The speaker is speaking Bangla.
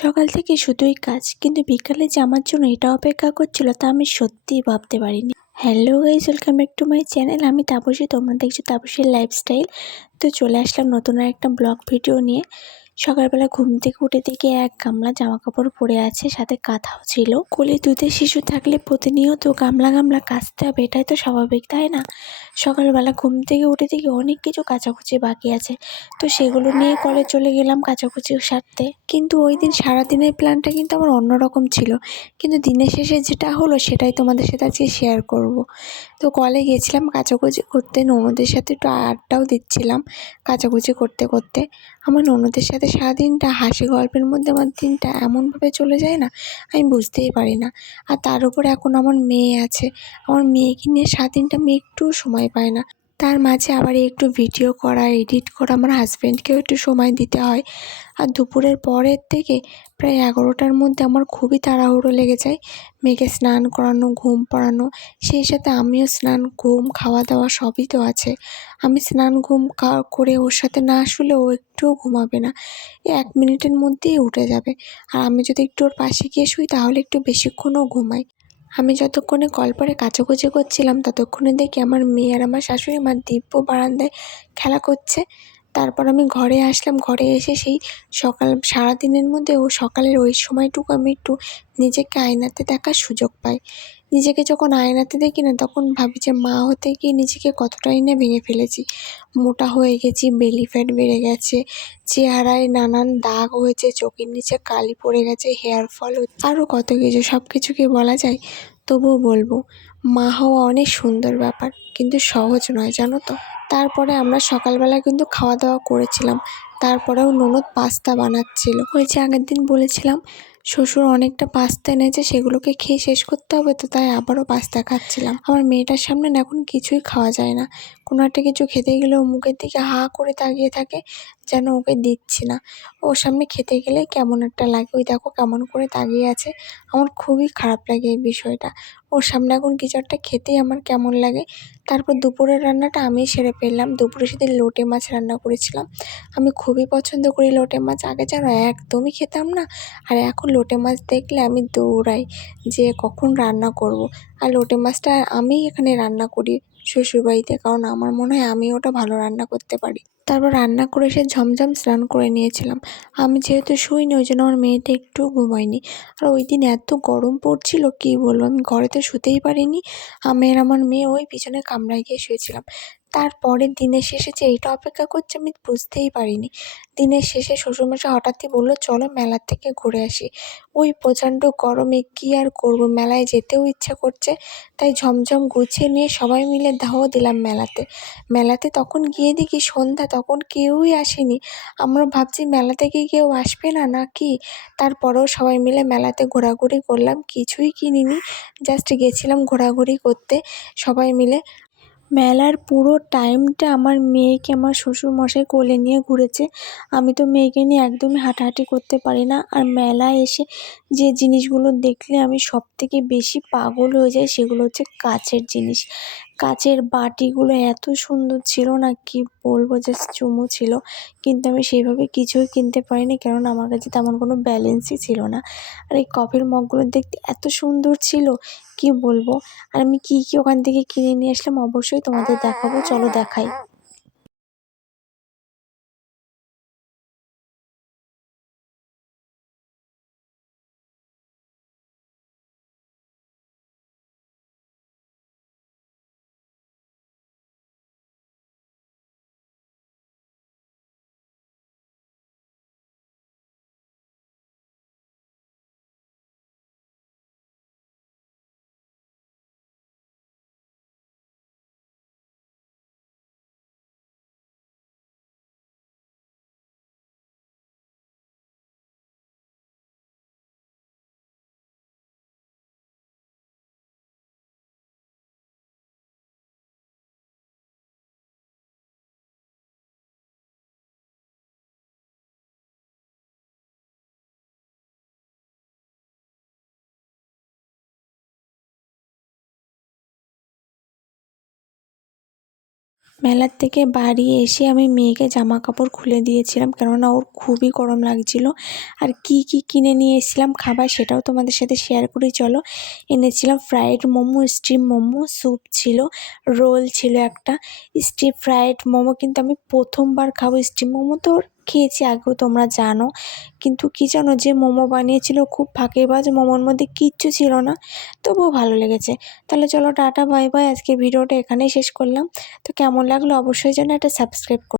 সকাল থেকে শুধুই কাজ, কিন্তু বিকালে যে আমার জন্য এটা অপেক্ষা করছিল তা আমি সত্যিই ভাবতে পারিনি। Hello guys, welcome back to my channel. আমি তাপসী, তোমরা দেখছো তাপসীর লাইফস্টাইল। তো চলে আসলাম নতুন আর একটা ব্লগ ভিডিও নিয়ে। সকালবেলা ঘুম থেকে উঠে দেখি এক গামলা জামা কাপড় পরে আছে, সাথে কাঁথাও ছিল। কোলে দুধের শিশু থাকলে প্রতিনিয়ত গামলা গামলা কাচতে হবে, এটাই তো স্বাভাবিক, তাই না? সকালবেলা ঘুম থেকে উঠে দেখি অনেক কিছু কাচাকুচি বাকি আছে, তো সেগুলো নিয়ে কলে চলে গেলাম কাচাকুচি সারতে। কিন্তু ওই দিন সারাদিনের প্ল্যানটা কিন্তু আমার অন্যরকম ছিল, কিন্তু দিনের শেষে যেটা হলো সেটাই তোমাদের সাথে আজকে শেয়ার করব। তো কলে গেছিলাম কাচাকুচি করতে, ননদের সাথে একটু আড্ডাও দিচ্ছিলাম কাচাকুচি করতে করতে। আমার ননদের সাথে সারাদিনটা হাসি গল্পের মধ্যে আমার দিনটা এমনভাবে চলে যায় না, আমি বুঝতেই পারি না। আর তার উপর এখন আমার মেয়ে আছে, আমার মেয়েকে নিয়ে সারাদিনটা আমি একটুও সময় পাই না। তার মাঝে আবার একটু ভিডিও করা, এডিট করা, আমার হাজব্যান্ডকেও একটু সময় দিতে হয়। আর দুপুরের পরের থেকে প্রায় 11টার মধ্যে আমার খুবই তাড়াহুড়ো লেগে যায় মেয়েকে স্নান করানো, ঘুম পাড়ানো। সেই সাথে আমিও স্নান, ঘুম, খাওয়া দাওয়া সবই তো আছে। আমি স্নান ঘুম করে ওর সাথে না শুলে ও একটুও ঘুমাবে না, 1 মিনিটের মধ্যেই উঠে যাবে। আর আমি যদি একটু ওর পাশে গিয়ে শুই তাহলে একটু বেশিক্ষণও ঘুমাই। আমি যতক্ষণে কলপারে কাচাকুচি করছিলাম ততক্ষণে দেখি আমার মেয়ে আর আমার শাশুড়ি মা দিব্য বারান্দায় খেলা করছে। তারপর আমি ঘরে আসলাম, ঘরে এসে সেই সারাদিনের মধ্যে সকালের ওই সময়টুকু আমি একটু নিজেকে আয়নাতে দেখার সুযোগ পাই। নিজেকে যখন আয়নাতে দেখি না, তখন ভাবি যে মা হতে গিয়ে নিজেকে কতটাই না ভেঙে ফেলেছি। মোটা হয়ে গেছি, বেলি ফ্যাট বেড়ে গেছে, চেহারায় নানান দাগ হয়েছে, চোখের নিচে কালি পড়ে গেছে, হেয়ার ফল হচ্ছে, আরও কত কিছু। সব কিছু কি বলা যায়? তবুও বলবো, মা হওয়া অনেক সুন্দর ব্যাপার, কিন্তু সহজ নয়, জানো তো। তারপরে আমরা সকালবেলা কিন্তু খাওয়া দাওয়া করেছিলাম। তারপরেও ননদ পাস্তা বানাচ্ছিল। ওই যে আগের দিন বলেছিলাম শ্বশুর অনেকটা পাস্তা এনেছে, সেগুলোকে খেয়ে শেষ করতে হবে, তো তাই আবারও পাস্তা খাচ্ছিলাম। আমার মেয়েটার সামনে না এখন কিছুই খাওয়া যায় না। কোনো একটা কিছু খেতে গেলেও মুখের দিকে হা করে তাকিয়ে থাকে, যেন ওকে দিচ্ছি না। ওর সামনে খেতে গেলে কেমন একটা লাগে, ওই দেখো কেমন করে তাকিয়ে আছে। আমার খুবই খারাপ লাগে এই বিষয়টা। ওর সামনে এখন কিছু একটা খেতেই আমার কেমন লাগে। তারপর দুপুরের রান্নাটা আমিই সেরে ফেললাম। দুপুরে সেদিন লোটে মাছ রান্না করেছিলাম। আমি খুবই পছন্দ করি লোটে মাছ। আগে যেন একদমই খেতাম না, আর এখন লোটে মাছ দেখলে আমি দৌড়াই যে কখন রান্না করব। আর লোটে মাছটা আমিই এখানে রান্না করি শ্বশুরবাড়িতে, কারণ আমার মনে হয় আমি ওটা ভালো রান্না করতে পারি। তারপর রান্না করে এসে ঝমঝম স্নান করে নিয়েছিলাম। আমি যেহেতু শুইনি, ওই জন্য আমার মেয়েটা একটুও ঘুমায়নি। আর ওই দিন এত গরম পড়ছিল কী বলবো, আমি ঘরে তো শুতেই পারিনি। আমি আর আমার মেয়ে ওই পিছনে কামরায় গিয়ে শুয়েছিলাম। তারপরের দিনের শেষে যে এইটা অপেক্ষা করছে আমি বুঝতেই পারিনি। দিনের শেষে শ্বশুরমশাই হঠাৎই বলল, চলো মেলার থেকে ঘুরে আসি। ওই প্রচণ্ড গরমে কী আর করব, মেলায় যেতেও ইচ্ছা করছে। তাই ঝমঝম গুছিয়ে নিয়ে সবাই মিলে ধাও দিলাম মেলাতে। মেলাতে তখন গিয়ে দেখি সন্ধ্যা, তখন কেউই আসেনি। আমরা ভাবছি মেলা থেকে কেউ আসবে না নাকি। তারপরেও সবাই মিলে মেলাতে ঘোরাঘুরি করলাম, কিছুই কিনিনি, জাস্ট গেছিলাম ঘোরাঘুরি করতে সবাই মিলে। মেলার পুরো টাইমটা আমার মেয়েকে আমার শ্বশুরমশাই কোলে নিয়ে ঘুরেছে। আমি তো মেয়েকে নিয়ে একদমই হাঁটাহাঁটি করতে পারি না। আর মেলায় এসে যে জিনিসগুলো দেখলে আমি সবথেকে বেশি পাগল হয়ে যাই সেগুলো হচ্ছে কাচের জিনিস। কাচের বাটিগুলো এত সুন্দর ছিল না, কি বলবো, জাস্ট চুমু ছিল। কিন্তু আমি সেইভাবে কিছুই কিনতে পারিনি, কেননা আমার কাছে তেমন কোনো ব্যালেন্সই ছিল না। আর এই কফির মগগুলো দেখতে এত সুন্দর ছিল, কি বলবো। আর আমি কী কী ওখান থেকে কিনে নিয়ে আসলাম অবশ্যই তোমাদের দেখাবো, চলো দেখাই। মেলার থেকে বাড়ি এসে আমি মেয়েকে জামা কাপড় খুলে দিয়েছিলাম, কেননা ওর খুবই গরম লাগছিল। আর কি কি কিনে নিয়ে এসেছিলাম খাবার সেটাও তোমাদের সাথে শেয়ার করি চলো। এনেছিলাম fried momo, steam momo, soup ছিল, রোল ছিল একটা। স্টিম ফ্রাইড মোমো কিন্তু আমি প্রথমবার খাবো। স্টিম মোমো তো খেয়েছি আগেও, তোমরা জানো। কিন্তু কি জানো, যে মোমো বানিয়েছিল খুব ফাঁকিবাজ, মোমোর মধ্যে কিচ্ছু ছিল না, তবুও ভালো লেগেছে। তাহলে চলো টাটা বাই বাই, আজকে ভিডিওটা এখানেই শেষ করলাম। তো কেমন লাগলো অবশ্যই যেন একটা সাবস্ক্রাইব